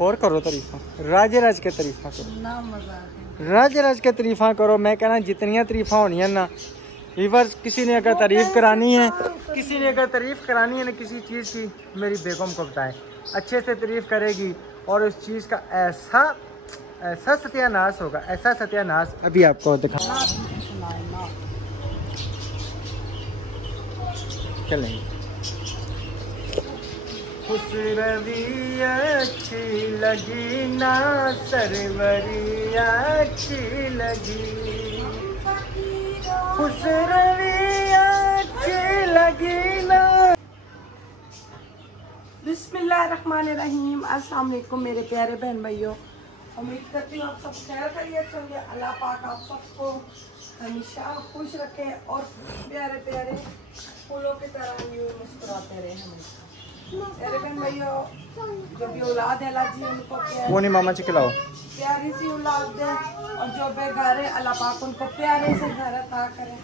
और करो तारीफा, राजे राज के तारीफा करो ना, मजा आता है। राजे राज के तारीफा करो। मैं कहना जितनियाँ तारीफा होनी है ना वीवर्स, किसी ने अगर तारीफ करानी है, किसी ने अगर तारीफ करानी है ना किसी चीज़ की, मेरी बेगम को बताएं, अच्छे से तारीफ करेगी और उस चीज़ का ऐसा ऐसा सत्यानाश होगा, ऐसा सत्यानाश अभी आपको दिखा चलेंगे। खुश रवि अच्छी लगी ना, सरवरी अच्छी लगी, खुश रवि अच्छी लगी ना। बिस्मिल्लाहिर्रहमानिर्रहीम। अस्सलाम वालेकुम मेरे प्यारे बहन भाइयों, उम्मीद करती हूँ आप सब खैर खैरियत होंगे। अल्लाह पाक आप सबको हमेशा खुश रखे और प्यारे प्यारे फूलों की तरह यूं मुस्कुराते रहे हमेशा। प्यारे बहन भाइयों, जो भी औलाद है अल्लाह जी उनको वो नहीं मामा चिकलाओ प्यारी सी औलाद दे, और जो बेघर है अल्लाह पाक उनको प्यारे से घर अता करे।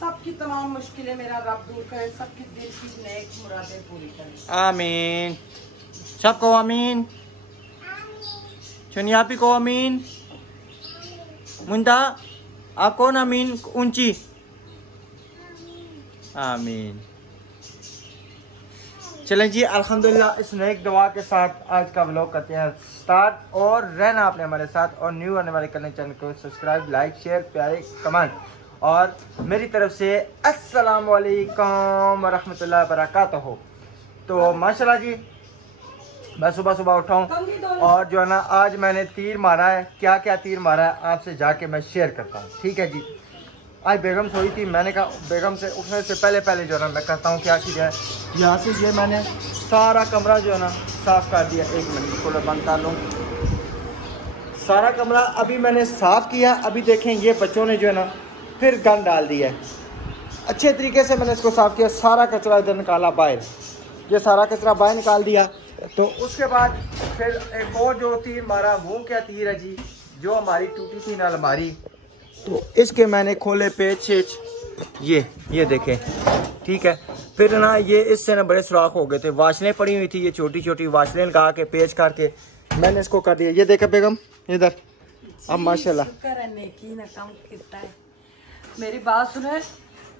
सबकी तमाम मुश्किलें मेरा रब दूर करे, सबकी दिल की नेक मुरादें पूरी करे। आमीन, सबको आमीन। चुनिया भी को आमीन। मुंदा आप कौन आमीन ऊंची आमीन। चलें जी, अल्हम्दुलिल्लाह इस नेक दुआ के साथ आज का व्लॉग करते हैं स्टार्ट। और रहना आपने हमारे साथ, और न्यू आने वाले करने चैनल को सब्सक्राइब, लाइक, शेयर, प्यारे कमेंट, और मेरी तरफ से अस्सलाम वालेकुम वरहमतुल्लाहि वबरकातुहू। तो माशाल्लाह जी, मैं सुबह सुबह उठा हूँ और जो है ना आज मैंने तीर मारा है। क्या क्या तीर मारा है आपसे जाके मैं शेयर करता हूँ, ठीक है जी। आज बेगम सोई थी, मैंने कहा बेगम से उठने से पहले जो है ना मैं कहता हूँ क्या चीज़ है। यहाँ से ये मैंने सारा कमरा जो है ना साफ़ कर दिया। एक मिनट को बंद कर लूँ। सारा कमरा अभी मैंने साफ़ किया। अभी देखें ये बच्चों ने जो है ना फिर गंद डाल दिया है। अच्छे तरीके से मैंने इसको साफ़ किया, सारा कचरा इधर निकाला बाहर, ये सारा कचरा बाहर निकाल दिया। तो उसके बाद फिर एक और जो तीर मारा, वो क्या तीर है जी, जो हमारी टूटी थी ना अलमारी, तो इसके मैंने खोले पेच ये देखें, ठीक है। फिर ना ये इससे ना बड़े सुराख हो गए थे, वाशलें पड़ी हुई थी, ये छोटी छोटी वाशलें लगा के पेच करके मैंने इसको कर दिया। ये देखे बेगम इधर, अब माशाल्लाह मेरी बात सुने,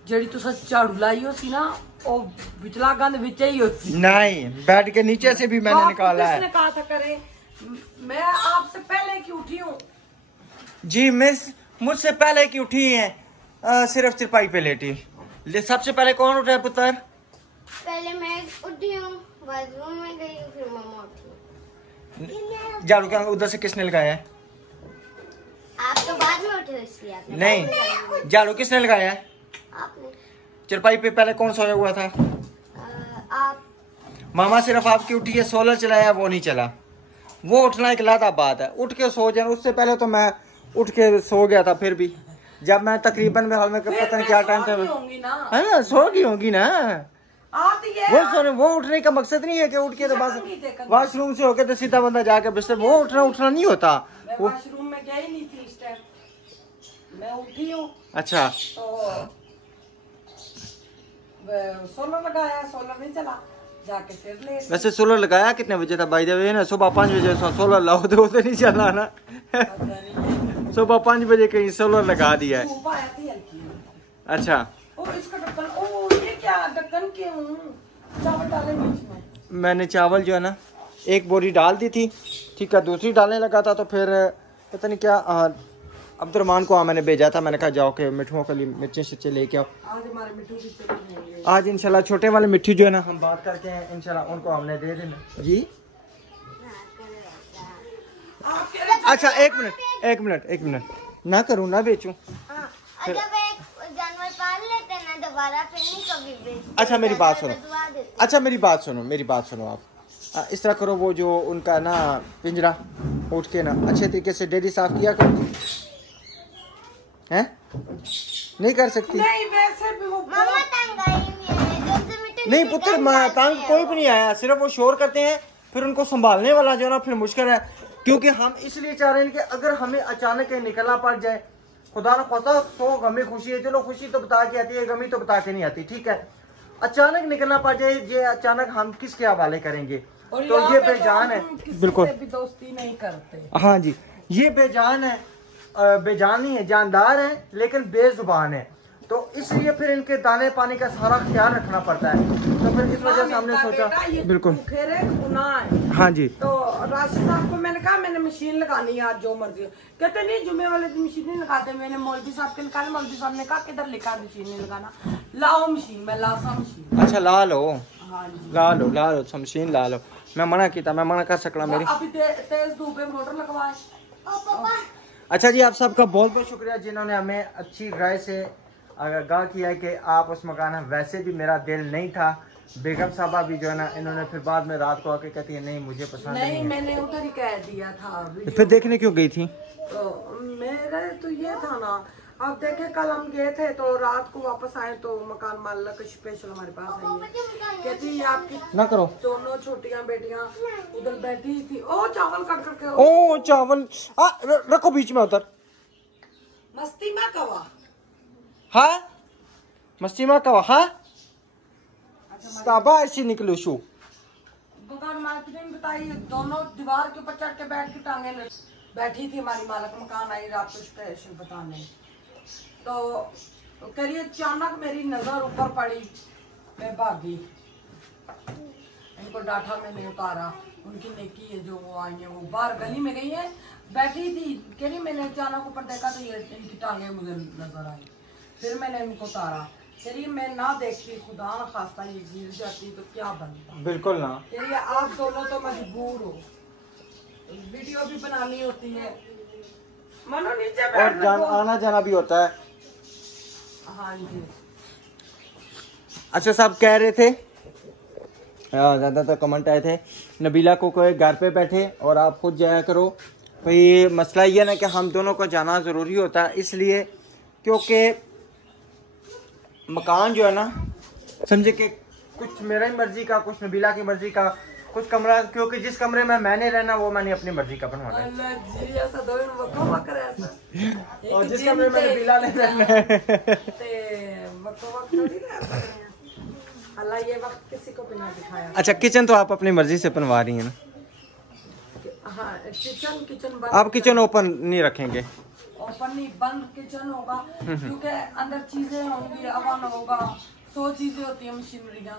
जेडी तुसा झाड़ू लाई हो सी ना, ओ विचला गंद विच ही होती नहीं, बेड के नीचे से भी मैंने निकाला है। किसने कहा था करे? मैं आपसे पहले की उठी हूँ जी, मिस मुझसे पहले की उठी है, सिर्फ तिरपाई पे लेटी। सबसे पहले कौन उठा है पुत्र? पहले मैं उठी हूँ, बाथरूम में गई हूँ, फिर मम्मा उठी। झाड़ू का उधर से किसने लगाया है? आप तो बाद में उठे इसलिए आपने नहीं, झाड़ू किसने लगाया है? आपने। चरपाई पे पहले कौन सोया हुआ था? आप। मामा सिर्फ आपकी उठी है, सोलर चलाया वो नहीं चला। वो उठना एक लादा बात है, उठ के सो जाए। उससे पहले तो मैं उठ के सो गया था, फिर भी जब मैं तकरीबन में हाल में पता नहीं क्या टाइम था, है ना, सो गई होगी ना। वो सोने, वो उठने का मकसद नहीं है कि उठ के तो बस वॉशरूम से होके तो सीधा बंदा जाके बिस्तर, वो उठना नहीं होता। वो वॉशरूम में गई नहीं थी इस टाइम, मैं उठी हूँ। अच्छा, तो सोलर लगाया, सोलर नहीं चला, जाके फिर ले। वैसे सोलर लगाया कितने बजे था भाई? जब ना सुबह 5 बजे सोलर लाओ तो नहीं चला ना। सुबह 5 बजे कहीं सोलर लगा दिया है। अच्छा, इसका ढक्कन, ओ ये क्या ढक्कन क्यों? चावल डाले बीच में। मैंने चावल जो है ना एक बोरी डाल दी थी, ठीक है, दूसरी डालने लगा था तो फिर पता नहीं क्या अब्दुलरहमान को मैंने भेजा था। मैंने कहा जाओ के मिठुओं के लिए मिर्चें शिर्चे लेके आओ। आज हमारे मिठू की चटनी है। आज इंशाल्लाह छोटे वाले मिट्टी जो है ना हम बात करके हैं, इंशाल्लाह उनको हमने दे देना जी। अच्छा एक मिनट ना करूँ ना बेचूं। जब एक जानवर पाल लेते हैं ना दोबारा, फिर नहीं कभी बेचते। अच्छा मेरी बात सुनो, मेरी बात सुनो आप इस तरह करो, वो जो उनका ना पिंजरा उठ के ना अच्छे तरीके से डेली साफ किया करो। हैं? नहीं कर सकती? नहीं, वैसे भी वो मम्मा तंग आई हुई है। नहीं पुत्र, तंग कोई भी नहीं आया, सिर्फ वो शोर करते हैं, फिर उनको संभालने वाला जो है ना फिर मुश्किल है। क्योंकि हम इसलिए चाह रहे हैं कि अगर हमें अचानक निकलना पड़ जाए, खुदा न खास्ता, तो हमें खुशी है, चलो खुशी तो बता के आती है, गमी तो बता के नहीं आती, ठीक है। अचानक निकलना पड़ जाए, ये अचानक हम किसके हवाले करेंगे? और तो यहाँ ये पे बेजान है, हम किसी बिल्कुल। से भी दोस्ती नहीं करते। हाँ जी, ये बेजान है, बेजान नहीं है, जानदार है लेकिन बेजुबान है। तो इसलिए फिर इनके दाने पानी का सारा ख्याल रखना पड़ता है। तो फिर इस वजह से हमने सोचा, बिल्कुल हाँ जी। तो राशिद साहब को मैंने कहा मैंने मशीन लगानी है आज जो मर्जी हो। कहते नहीं जुम्मे वाले दिन मशीन नहीं लगाते। मैंने मौलवी साहब के निकाले, मौलवी साहब ने कहा किधर लिखा है मशीन नहीं लगाना, लाओ मशीन। मैं लासा मशीन। अच्छा ला लो, हाँ जी ला लो मशीन ला लो। मैं मना किया, मैं मना कर सकला मेरी। अभी तेज धूप में मोटर लगवाए। अच्छा जी, आप सबका बहुत बहुत शुक्रिया जिन्होंने हमें अच्छी राय से आगाह किया कि आप उस मकान में। वैसे भी मेरा दिल नहीं था। बेगम साहबा भी जो है ना, इन्होंने फिर बाद में रात को आके कहती है नहीं मुझे पसंद नहीं है। मैंने उधर ही कह दिया था। फिर देखने क्यों गई थी? तो मेरा तो ये था ना, अब देखे कल हम गए थे तो रात को वापस आए तो मकान मालिक स्पेशल हमारे पास आई है। कहती है आपकी ना करो, दोनों छोटियां बेटियां उधर बैठी थी। ओ चावल कट करके ओ चावल रखो बीच में उधर। मस्ती में कवा। हाँ मस्ती में कवा। हाँ ताबा ऐसी निकलो शू। मकान मालिक ने बताई दोनों दीवार के ऊपर चढ़ के बैठ के टांगे बैठी थी हमारी मालिक। मकान आई रात को स्पेशल बताने। तो करिए अचानक मेरी नजर ऊपर पड़ी, मैं भागी। इनको डांटा, मैंने उतारा। उनकी नेकी है जो वो आई है, वो बाहर गली में गई है, बैठी थी। कह रही मैंने अचानक ऊपर देखा तो ये इनकी टांगे मुझे नजर आई। फिर मैंने इनको उतारा। कह रही मैं ना देखती, खुदा ना खास्ता ये गिर जाती तो क्या बनता। बिल्कुल ना। कह रही आप दोनों तो मजबूर हो, वीडियो भी बनानी होती है। मनो नीचे और आना जाना भी होता है। हाँ जी। अच्छा साहब कह रहे थे, ज़्यादातर कमेंट आए थे नबीला को कोई घर पे बैठे और आप खुद जाया करो। भाई मसला ये ना कि हम दोनों को जाना ज़रूरी होता है, इसलिए क्योंकि मकान जो है ना समझे कि कुछ मेरा ही मर्जी का, कुछ नबीला की मर्जी का, कुछ कमरा, क्योंकि जिस कमरे में मैंने रहना वो मैंने अपनी मर्जी का बनवाना है। और जिस कमरे में नबीला ने रहना है अल्लाह ये वक्त किसी को भी ना दिखाया। अच्छा किचन तो आप अपनी मर्जी से बनवा रही हैं ना? हाँ किचन बंद। आप किचन ओपन नहीं रखेंगे? ओपन नहीं, बंद किचन होगा क्योंकि अंदर चीजें होंगी, अवन होगा, 100 चीजें होती है मशीनरियाँ।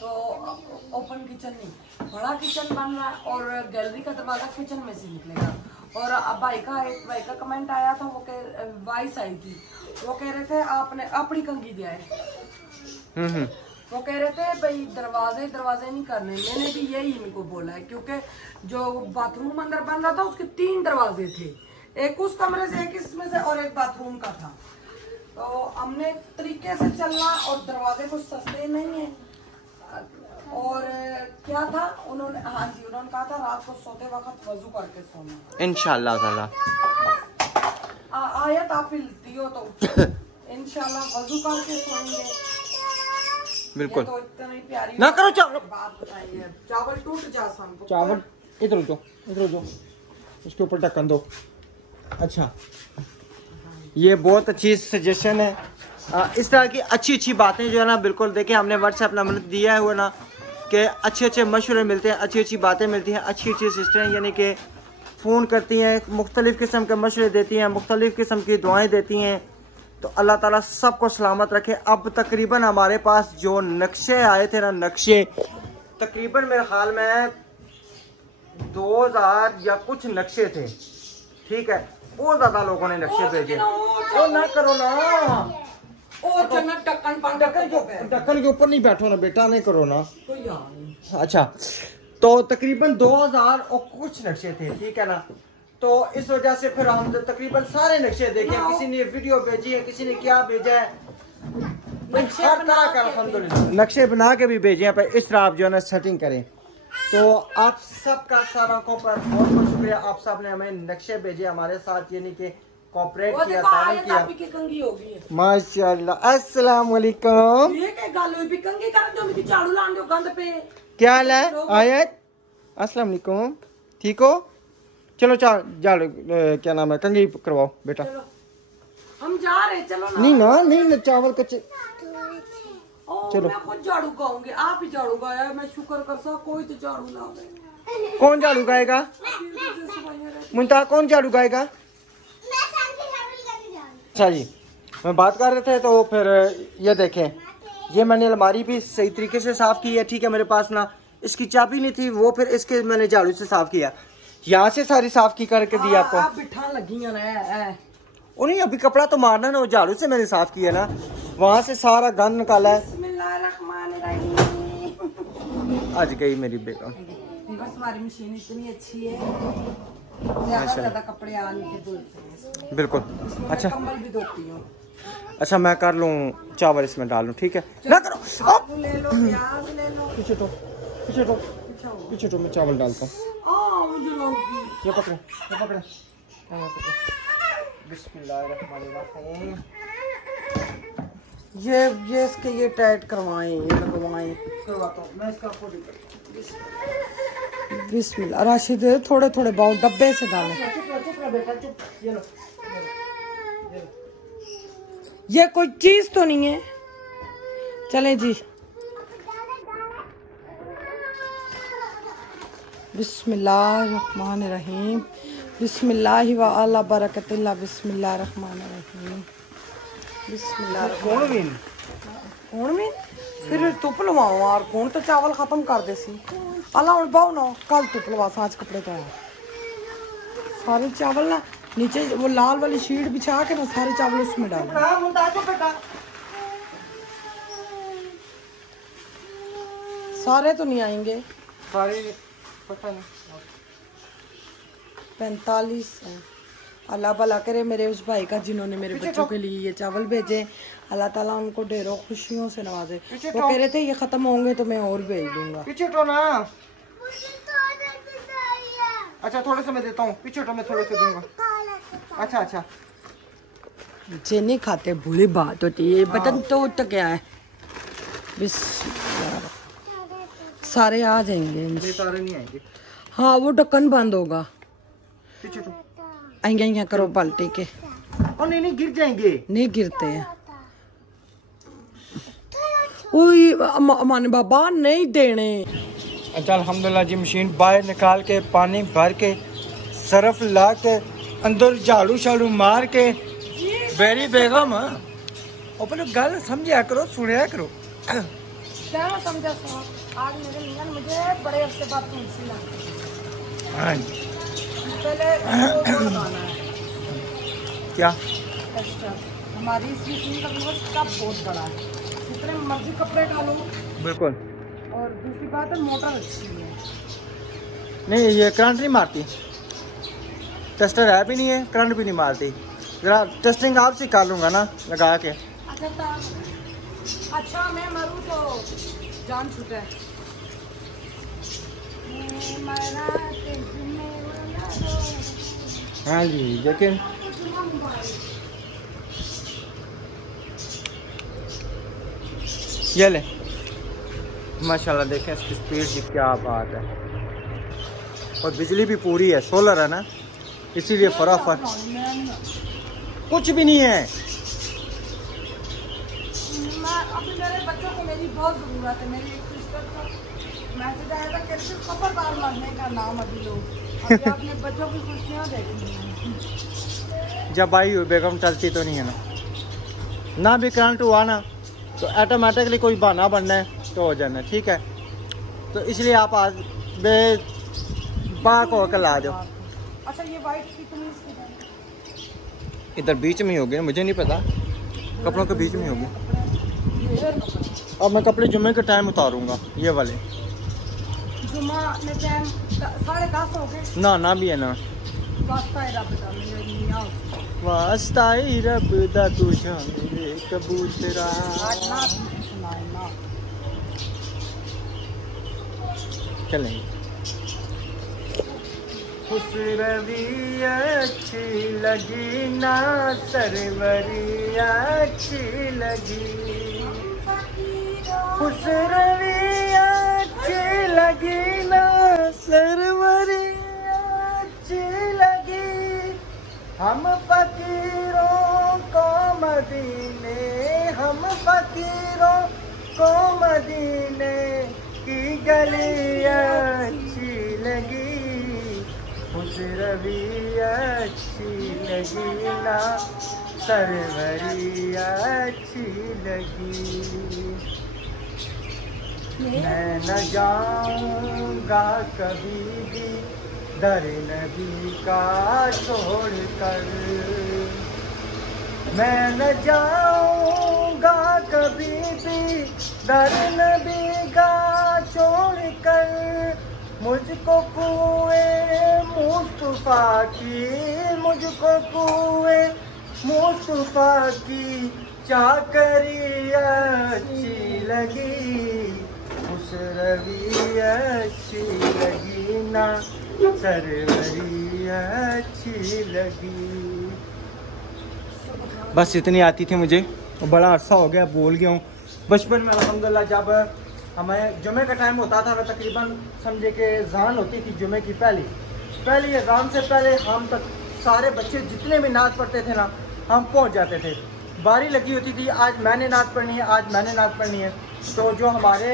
तो ओपन किचन नहीं, बड़ा किचन बन रहा है और गैलरी का दरवाजा किचन में से निकलेगा। और अब एक भाई का कमेंट आया था, वो वॉइस आई थी, वो कह रहे थे आपने अपनी कंगी दिया है। वो कह रहे थे भाई दरवाजे नहीं करने। मैंने भी यही इनको बोला है क्योंकि जो बाथरूम अंदर बन रहा था उसके 3 दरवाजे थे, एक उस कमरे से, एक इसमें से और एक बाथरूम का था। तो हमने तरीके से चलना और दरवाजे कुछ सस्ते नहीं है। और क्या था उन्होंने, हाँ जी उन्होंने कहा था रात को सोते वक्त वजू करके सोना इंशाल्लाह ताला। आयत आप हिलती हो तो इंशाल्लाह वजू करके सोएंगे। बिल्कुल तो इतनी प्यारी ना करो चावल, बात बताई है। चावल टूट जा हमको। चावल इधर जो उसके ऊपर ढक्कन दो। अच्छा ये बहुत अच्छी सजेशन है। इस तरह की अच्छी बातें जो है ना, बिल्कुल देखिए हमने व्हाट्सएप नंबर दिया हुआ ना कि अच्छे मशवरे मिलते हैं, अच्छी बातें मिलती हैं। अच्छी सिस्टरें यानी कि फ़ोन करती हैं, मुख्तलिफ़ किस्म के मशवरे देती हैं, मुख्तलिफ़ किस्म की दुआएं देती हैं। तो अल्लाह ताला सबको सलामत रखे। अब तकरीबन हमारे पास जो नक्शे आए थे ना, नक्शे तकरीबन मेरे ख्याल में 2000 या कुछ नक्शे थे, ठीक है। बहुत ज्यादा लोगों ने नक्शे भेजे। ओ ना करो ना, ढक्कन के ऊपर नहीं बैठो ना बेटा, नहीं करो ना। अच्छा तो तकरीबन 2000 और कुछ नक्शे थे, ठीक है ना। तो इस वजह से फिर हम तकरीबन सारे नक्शे देखे। किसी ने वीडियो भेजी है, किसी ने क्या भेजा है, हर तरह का अल्हम्दुलिल्लाह नक्शे बना के भी भेजे हैं। पर इस तरह आप जो है ना सेटिंग करें। तो आप सबका सारों को पर बहुत बहुत शुक्रिया। आप सब ने हमें नक्शे भेजे, हमारे साथ यानी कि कोऑपरेट किया, तारीफ किया। माशाल्लाह। अस्सलाम वालेकुम। क्या हाल है आयत? अस्सलाम वालेकुम, ठीक हो? चलो जाओ क्या नाम है, कंघी करवाओ बेटा। हम जा रहे, चलो ना। नहीं ना चावल कच्चे। चलो मैं खुद झाड़ू गाऊंगी, आप ही झाड़ू गाया, मैं शुक्र कर सा कोई तो झाड़ू ना गए। कौन झाड़ू गाएगा? मुंता कौन झाड़ू गाएगा? अच्छा जी, मैं बात कर रहे थे तो फिर ये देखें, ये मैंने अलमारी भी सही तरीके से साफ की है। ठीक है, मेरे पास ना इसकी चाबी नहीं थी, वो फिर इसके मैंने झाड़ू से साफ किया। यहाँ से सारी साफ की करके दी आपको। आप बिठा लगी है वो नहीं, अभी कपड़ा तो मारना ना, वो झाड़ू से मैंने साफ किया ना, वहाँ से सारा गंद निकाला है। आज गई मेरी बेगम। बस हमारी मशीन इतनी अच्छी है, ज्यादा कपड़े आने के धुलते हैं। बिल्कुल। अच्छा, कंबल भी धोती हूँ। अच्छा मैं कर लूँ चावल इसमें डाल लूँ, ठीक है? ना करो, आलू ले लो, प्याज ले लो। पीछे तो पीछे तो मैं चावल डालता हूँ। मुझे लौकी। ये पकड़े, ये पकड़े। बिस्मिल्लाहिर्रहमानिर्रहीम। ये इसके ये टाइट करवाएं, ये लगवाएं। करवाता हूँ मैं इसका आपको बिस्मिल्लाह। राशिद थोड़े थोड़े बाउल डब्बे से डालें। बेटा चुप, ये लो। ये कोई चीज तो नहीं है। चलें जी। बिस्मिल्लाहिर्रहमानिर्रहीम। बिस्मिल्लाहि व अला बरकतिल्लाह। बिस्मिल्लाहिर्रहमानिर्रहीम। बिस्मिल्लाह। कौन भी फिर तुप लवाओ यार, कौन तो चावल खत्म कर दे सी। अल्लाह हुन बाओ ना, कल तुप लवा आज कपड़े तो सारे चावल ना नीचे वो लाल वाली शीट बिछा के ना सारे चावल उसमें डाल। सारे तो नहीं आएंगे, सारे पता नहीं। 45 है। अल्लाह भला करे मेरे उस भाई का जिन्होंने मेरे बच्चों के लिए ये चावल भेजे। अल्लाह ताला उनको ढेरों खुशियों से नवाजे। वो कह रहे थे ये खत्म होंगे तो मैं और भेज दूंगा। पीछे तो ना। अच्छा थोड़े से मैं देता हूँ, पीछे तो मैं थोड़े से दूंगा। अच्छा अच्छा, जे नहीं खाते भूली बात होती है। बटन तो क्या है। सारे आ जाएंगे। नहीं सारे नहीं आएंगे। हाँ वो ढक्कन बंद होगा। पीछे तो आएंगे करो बाल्टी के। और नहीं गिर जाएंगे। नहीं गिरते हैं। ओए अमान बाबा नहीं देने। अच्छा अल्हम्दुलिल्लाह जी, मशीन बाहर निकाल के पानी भर के सरफ ला के अंदर झाड़ू शाड़ू मार के बेरी बेगम अपने गल समझा करो, सुनिया करो। क्या समझा साहब, आज मेरे मियां मुझे बड़े हफ्ते बाद तुलसी ला। हाँ जी। पहले वो लगाना है क्या? हमारी इस मशीन का व्यूअर्स कप बहुत बड़ा है, जितने मर्जी कपड़े डालो। बिल्कुल। और दूसरी बात है मोटर अच्छी है। नहीं ये करंट नहीं मारती, टेस्टर है भी नहीं है, करंट भी नहीं मारती। जरा टेस्टिंग आपसे कर लूँगा ना लगा के। अच्छा मैं मरूँ तो जान छूटे। हाँ जी लेकिन ये ले माशाल्लाह देखें इसकी स्पीड की क्या बात है। और बिजली भी पूरी है, सोलर है ना, इसीलिए फटाफट कुछ भी नहीं है। अभी मेरे बच्चों को मेरी बहुत ज़रूरत है। मेरी एक सिस्टर को मैसेज आया था कि सिर्फ खबरदार मरने का नाम अभी लो, अभी अपने बच्चों की खुशियाँ देखनी है। जब आई हुई बेगम चलती तो नहीं है ना भी करंट हुआ ना तो ऑटोमेटिकली कोई बहाना बनना है तो हो जाना, ठीक है? तो इसलिए आप आज बेबाक होकर ला जाओ। अच्छा ये वाइट कितनी इसकी? इधर बीच में ही होगी, मुझे नहीं पता, कपड़ों के बीच में होगी। अब मैं कपड़े जुम्मे के टाइम उतारूंगा ये वाले। जुम्मा में टाइम 10:30 हो गए। ना भी है ना। वास्ता ही रब दा तुझा मेरे कबूतरा। चलेंगे। खुश रवि अच्छी लगी ना सरवरी अच्छी लगी, खुश रवि अच्छी लगी ना सरवरी अच्छी लगी, हम फकीरों को मदीने, हम फकीरों को मदीने की गली अच्छी लगी, खुश रवि अच्छी लगी ना, सरवरी अच्छी लगी। मैं न जाऊंगा कभी भी दर नबी का छोड़ कर, मैं न जाऊंगा कभी भी दर नबी का छोड़ कर, मुझको कुए मुस्तफा की, मुझको कुए मुस्तफा की चाकरी अच्छी लगी, उस रवि अच्छी लगी ना, सरवरी अच्छी लगी। बस इतनी आती थी मुझे, बड़ा अरसा हो गया भूल गया हूँ। बचपन में अल्हम्दुलिल्लाह जब हमें जुमे का टाइम होता था, हमें तकरीबन समझे कि ज़ान होती थी जुमे की पहली अज़ान से पहले हम तक सारे बच्चे जितने भी नाच पढ़ते थे ना, हम पहुँच जाते थे। बारी लगी होती थी, आज मैंने नाच पढ़नी है, आज मैंने नाच पढ़नी है। तो जो हमारे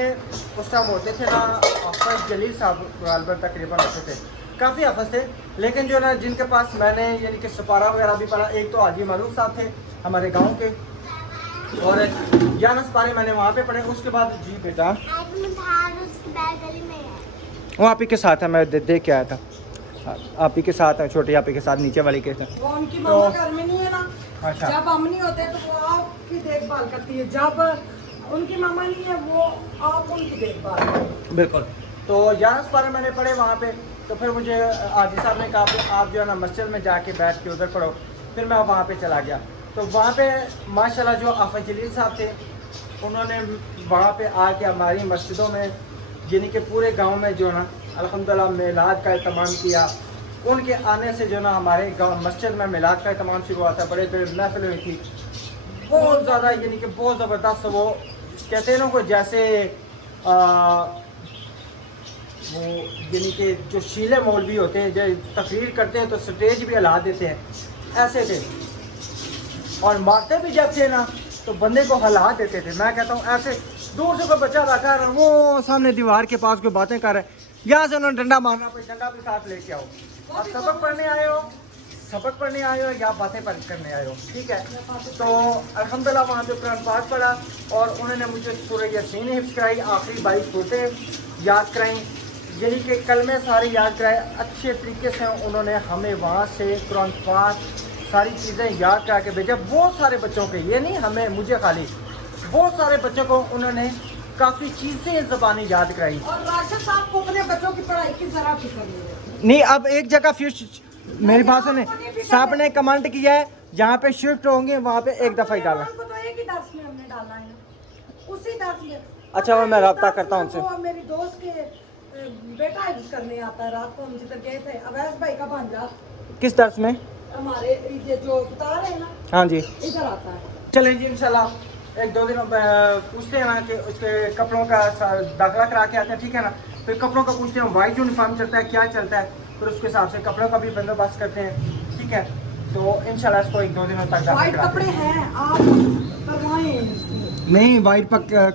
उस टाइम होते थे ना, हाफ़िज़ जलील साहब गालिबन तकरीबन होते थे, काफ़ी हाफ़िज़ थे, लेकिन जो ना जिनके पास मैंने यानी कि सपारा वगैरह भी पढ़ा, एक तो हाजी मारूफ साहब थे हमारे गांव के, और 11 सपारे मैंने वहाँ पे पढ़े। उसके बाद जी बेटा वो आप ही के साथ है, मैं देख के आया था, आप ही के साथ है, छोटी आप ही के साथ, नीचे वाली के साथ। वो उनकी मम्मा घर में नहीं है ना, अच्छा। जब हम नहीं होते तो वो आपकी देखभाल करती है, जब उनकी मामा नहीं है वो आप उनकी देखभाल। बिल्कुल। तो 11 सपारे मैंने पढ़े वहाँ पे। तो फिर मुझे आजी साहब ने कहा कि आप जो है ना मस्जिद में जाके बैठ के उधर पढ़ो। फिर मैं वहाँ पे चला गया। तो वहाँ पे माशाल्लाह जो हाफ़िज़ जलील साहब थे, उन्होंने वहाँ पे आके हमारी मस्जिदों में यानी कि पूरे गांव में जो ना अल्हम्दुलिल्लाह मिलाद का एहतमाम किया। उनके आने से जो ना हमारे गांव मस्जिद में मिलाद का एहतमाम शुरू हुआ था, बड़े बड़े महफिल हुई थी, बहुत ज़्यादा यानी कि बहुत ज़बरदस्त। वो कहते हैं ना को जैसे वो यानी कि जो शीले मौलवी होते हैं, जो तकरीर करते हैं तो स्टेज भी हिला देते हैं, ऐसे थे। और मारते भी जब थे ना तो बंदे को हिला देते थे। मैं कहता हूँ ऐसे दूर से कोई बच्चा बैठा है, वो सामने दीवार के पास कोई बातें कर रहे हैं, यहाँ से उन्होंने डंडा मारना, कोई डंडा भी साथ लेके आओ, आप सबक पढ़ने आए हो, सबक पढ़ने आए हो या बातें करने आए हो, ठीक है। तो अल्हम्दुलिल्लाह वहाँ पे कुरान पाक पढ़ा और उन्होंने मुझे सूरह यासीन हिफ्ज़ कराई, आखिरी 22 सूरतें याद कराई, यानी कि कलमे सारे याद कराए अच्छे तरीके से। उन्होंने हमें वहाँ से कुरान पाक सारी चीज़ें याद करा के भेजा, बहुत सारे बच्चों के, ये नहीं हमें मुझे खाली, बहुत सारे बच्चों को उन्होंने काफ़ी चीज़ें ज़बानी याद कराई। और राशिद साहब को अपने बच्चों की पढ़ाई की जरा फिक्र नहीं, अब एक जगह फिर मेरी बात सुने, साहब ने कमेंट किया है जहाँ पे शिफ्ट होंगे वहाँ पे एक दफ़ा ही डाला। तो एक ही दर्स में हमने डाला है, उसी दर्स में। अच्छा, वो मैं रब्ता करता हूँ उनसे। मेरी दोस्त के बेटा हिफ्ज़ करने आता है, रात को हम जिधर गए थे, अवैस भाई का भांजा। किस दर्स में? हमारे ये जो बता रहे हैं ना, हाँ जी, इधर आता है। चलें जी, इंशाल्लाह एक दो दिन पूछते हैं ना कि उसके कपड़ों का दाखिला करा के आते हैं, ठीक है ना। फिर कपड़ों का पूछते हैं वाइट यूनिफॉर्म चलता है, क्या चलता है, फिर उसके हिसाब से कपड़ों का भी बंदोबस्त करते हैं, ठीक है। तो इंशाल्लाह इसको एक दो दिनों तक वाइट कपड़े हैं, आप करवाएं। नहीं, वाइट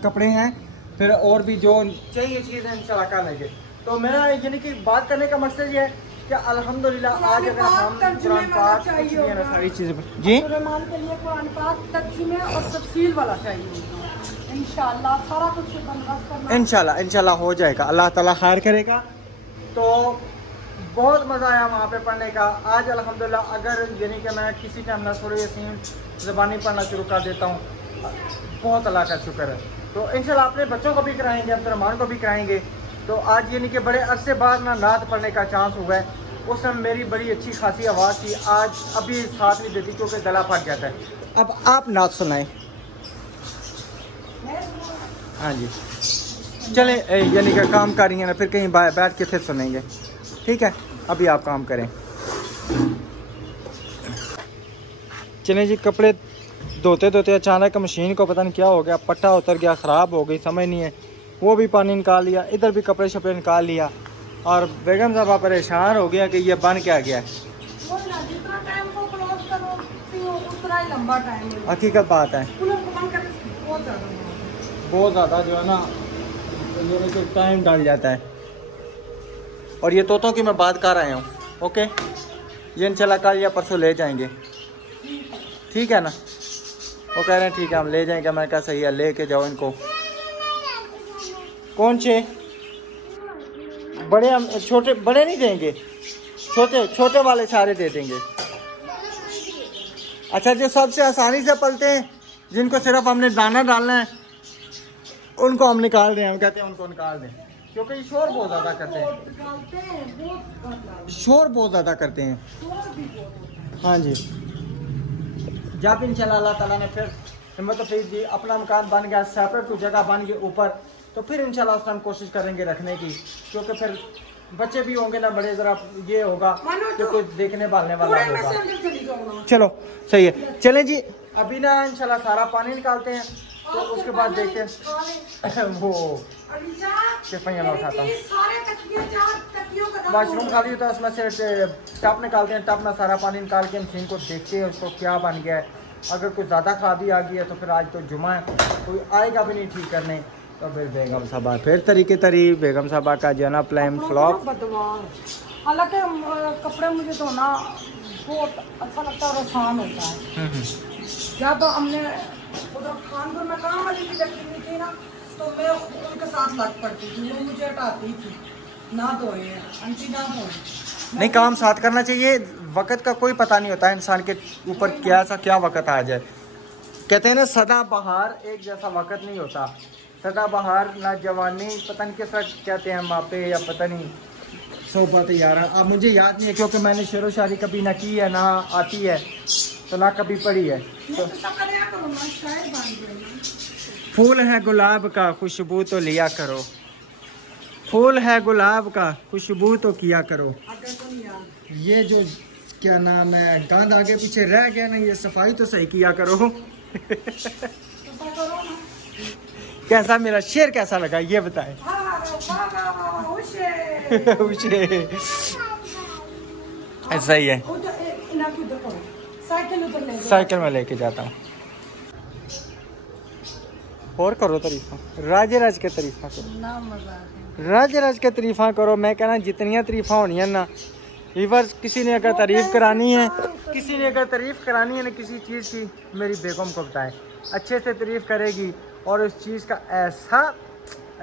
कपड़े हैं, फिर और भी जो चाहिए चीज़ें इंशाल्लाह कर लेंगे। तो मेरा यानी कि बात करने का मकसद ये है कि अल्हम्दुलिल्लाह आज अगर हम कुरान पाक सारी चीज़ें जी रहमान के लिए कुरान पाक तर्जुमे और तफसील वाला चाहिए, इंशाल्लाह सारा कुछ बंदोबस्त करना, इंशाल्लाह हो जाएगा, अल्लाह ताला खैर करेगा। तो बहुत मज़ा आया वहाँ पे पढ़ने का। आज अल्हम्दुलिल्लाह अगर यानी कि मैं किसी टाइम ना सूरह यासीन ज़बानी पढ़ना शुरू कर देता हूँ, बहुत अल्लाह का शुक्र है। तो इंशाल्लाह अपने बच्चों को भी कराएंगे, अब्दुर्रहमान को भी कराएंगे। तो आज यानी कि बड़े अरसे बाद ना नात पढ़ने का चांस हुआ है। उस समय मेरी बड़ी अच्छी खासी आवाज़ थी, आज अभी साथ नहीं देती क्योंकि गला फट जाता है। अब आप नात सुनाएं। हाँ जी, चलें, यानी कि काम कर रही हैं ना, फिर कहीं बैठ के फिर सुनेंगे, ठीक है। अभी आप काम करें। चलें जी, कपड़े धोते धोते अचानक मशीन को पता नहीं क्या हो गया, पट्टा उतर गया, ख़राब हो गई, समझ नहीं है। वो भी पानी निकाल लिया, इधर भी कपड़े शपड़े निकाल लिया, और बेगम साहबा परेशान हो गया कि ये बन क्या गया। जितना टाइम को क्लोज करो उतना ही लंबा टाइम है। हकीकत बात है, बहुत ज़्यादा जो है ना ये तो टाइम डाल जाता है। और ये तोतों की मैं बात कर रहा हूँ, ओके, ये इंशाल्लाह कल या परसों ले जाएंगे, ठीक है ना। वो कह रहे हैं ठीक है हम ले जाएंगे। मैं कहा सही है, ले के जाओ इनको। कौन से बड़े? हम छोटे बड़े नहीं देंगे, छोटे छोटे वाले सारे दे देंगे। अच्छा, जो सबसे आसानी से पलते हैं, जिनको सिर्फ हमने दाना डालना है, उनको हम निकाल दें। हम कहते हैं उनको निकाल दें, क्योंकि ये शोर बहुत ज़्यादा करते हैं, शोर बहुत ज़्यादा करते हैं। हाँ जी, जब इंशाल्लाह अल्लाह ताला ने फिर हिम्मत तौफीक दी, अपना मकान बन गया, सेपरेट जगह बन गई ऊपर, तो फिर इंशाल्लाह उस टाइम कोशिश करेंगे रखने की, क्योंकि फिर बच्चे भी होंगे ना बड़े, ज़रा ये होगा कि कोई देखने भालने वाला होगा। चलो सही है, चलें जी। अभी ना इंशाल्लाह सारा पानी निकालते हैं, तो उसके बाद देखते हैं वो सिफाइयाँ मैं उठाता हूँ। वाशरूम खाली होता है, उसमें से टप निकालते हैं, टप में सारा पानी निकाल के मशीन को देखते हैं उसको क्या बन गया है। अगर कुछ ज़्यादा खराबी आ गई है तो फिर आज तो जुमा है, कोई आएगा भी नहीं ठीक करने, तो फिर बेगम साहबा फिर तरीके बेगम साहबा का जो है ना प्लान फ्लॉप। हालांकि कपड़े मुझे धोना बहुत अच्छा लगता है और आसान होता है। जब हमने उधर खानपुर में काम वाली भी लड़की हुई थी ना, तो मैं उनके साथ लग पड़ती थी, वो मुझे हटाती थी, ना धोए आंटी ना धोए। नहीं, काम साथ करना चाहिए, वक्त का कोई पता नहीं होता है इंसान के ऊपर क्या सा क्या वक्त आ जाए। कहते हैं ना सदा बहार एक जैसा वक्त नहीं होता, सदा बहार ना जवानी, पता नहीं किस वक्त कहते हैं मापे या पता नहीं सोबत यार, अब मुझे याद नहीं है, क्योंकि मैंने शेरो शायरी कभी ना की है ना आती है, तो ना कभी पढ़ी है। तो फूल है गुलाब का खुशबू तो लिया करो, फूल है गुलाब का खुशबू तो किया करो। ये जो क्या नाम है गंद आगे पीछे रह गया ना, ये सफाई तो सही किया करो। कैसा मेरा शेर कैसा लगा ये बताएं। ऐसा ही है, साइकिल में लेके जाता हूँ। और करो तारीफा, राजे राज के तारीफा करो, राजे राज के तारीफा करो। मैं कहना जितनियाँ तारीफा होनी है ना, रिवर्स किसी ने अगर तारीफ करानी है, किसी ने अगर तारीफ करानी है ना किसी चीज़ की, मेरी बेगम को बताए, अच्छे से तारीफ करेगी और उस चीज़ का ऐसा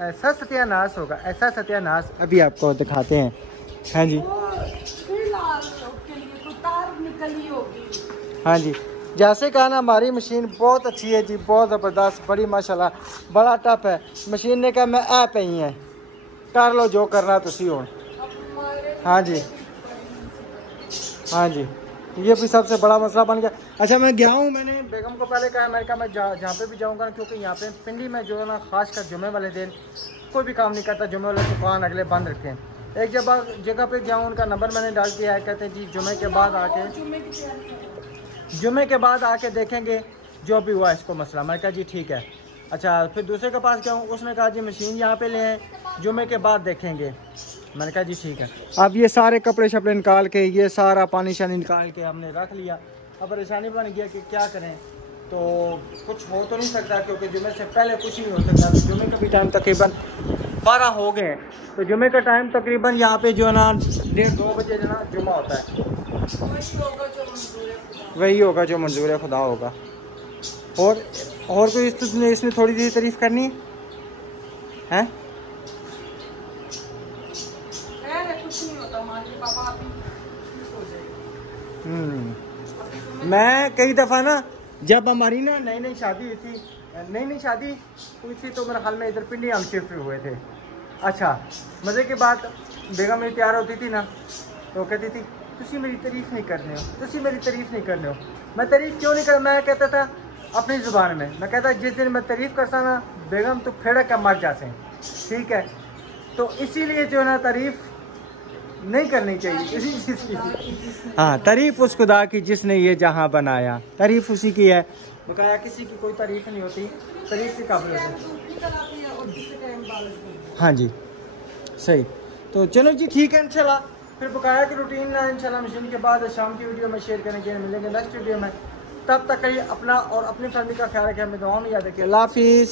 ऐसा सत्यानाश होगा, ऐसा सत्यानाश अभी आपको दिखाते हैं। हाँ जी, हाँ जी, जैसे कहा ना हमारी मशीन बहुत अच्छी है जी, बहुत ज़बरदस्त, बड़ी माशाल्लाह, बड़ा टफ है। मशीन ने कहा मैं ऐ पे ही है, कर लो जो करना तुसी हो। हाँ जी, हाँ जी, ये भी सबसे बड़ा मसला बन गया। अच्छा, मैं गया हूँ, मैंने बेगम को पहले कहा, मैं जहाँ पे भी जाऊँगा, क्योंकि यहाँ पे पिंडी में जो है ना खास कर जुमे वाले दिन कोई भी काम नहीं करता, जुमे वाले दुकान अगले बंद रखते हैं। एक जगह पे जाऊँ, उनका नंबर मैंने डाल दिया है, कहते हैं जी जुमे के बाद आके देखेंगे जो भी हुआ इसको मसला। मैं कहा जी ठीक है। अच्छा, फिर दूसरे के पास गया हूँ, उसने कहा जी मशीन यहाँ पे ले आए, जुमे के बाद देखेंगे। मैंने कहा जी ठीक है। अब ये सारे कपड़े शपड़े निकाल के, ये सारा पानी शानी निकाल के हमने रख लिया। अब परेशानी बन गया कि क्या करें, तो कुछ हो तो नहीं सकता, क्योंकि जुमे से पहले कुछ नहीं हो सकता। तो जुमे का भी टाइम तकरीबन 12 हो गए, तो जुमे का टाइम तकरीबन यहाँ पे जो है ना 1:30-2 बजे जो ना जुमा होता है, वही होगा जो मंजूर खुदा होगा। और कोई इसने थोड़ी सी तारीफ करनी है? मैं कई दफ़ा ना, जब हमारी ना नई शादी हुई थी, नई शादी हुई थी, तो मेरे हाल में इधर पिंडी हम शिफ्ट हुए थे। अच्छा, मज़े की बात, बेगम मेरी तैयार होती थी ना, तो कहती थी तुसी मेरी तारीफ़ नहीं करने हो, तुसी मेरी तारीफ़ नहीं करने हो। मैं तारीफ़ क्यों नहीं कर, मैं कहता था अपनी ज़ुबान में, मैं कहता जिस दिन मैं तारीफ़ करता ना, बेगम तो फेड़ा का मर जाते, ठीक है। तो इसीलिए जो है ना तारीफ़ नहीं करनी चाहिए इसी चीज़ की। हाँ, तारीफ़ उस खुदा की जिसने ये जहां बनाया, तारीफ़ उसी की है, बकाया किसी की कोई तारीफ़ नहीं होती, तारीफ़ की काबिल होती। हाँ जी, सही। तो चलो जी ठीक है, इंशाल्लाह फिर बकाया की रूटीन ना इंशाल्लाह मशीन के बाद शाम की वीडियो में शेयर करेंगे, मिलेंगे नेक्स्ट वीडियो में। तब तक करिए अपना और अपनी फैमिली का ख्याल रखें, हमें दुआ में याद रखिए। अल्लाह हाफिज़।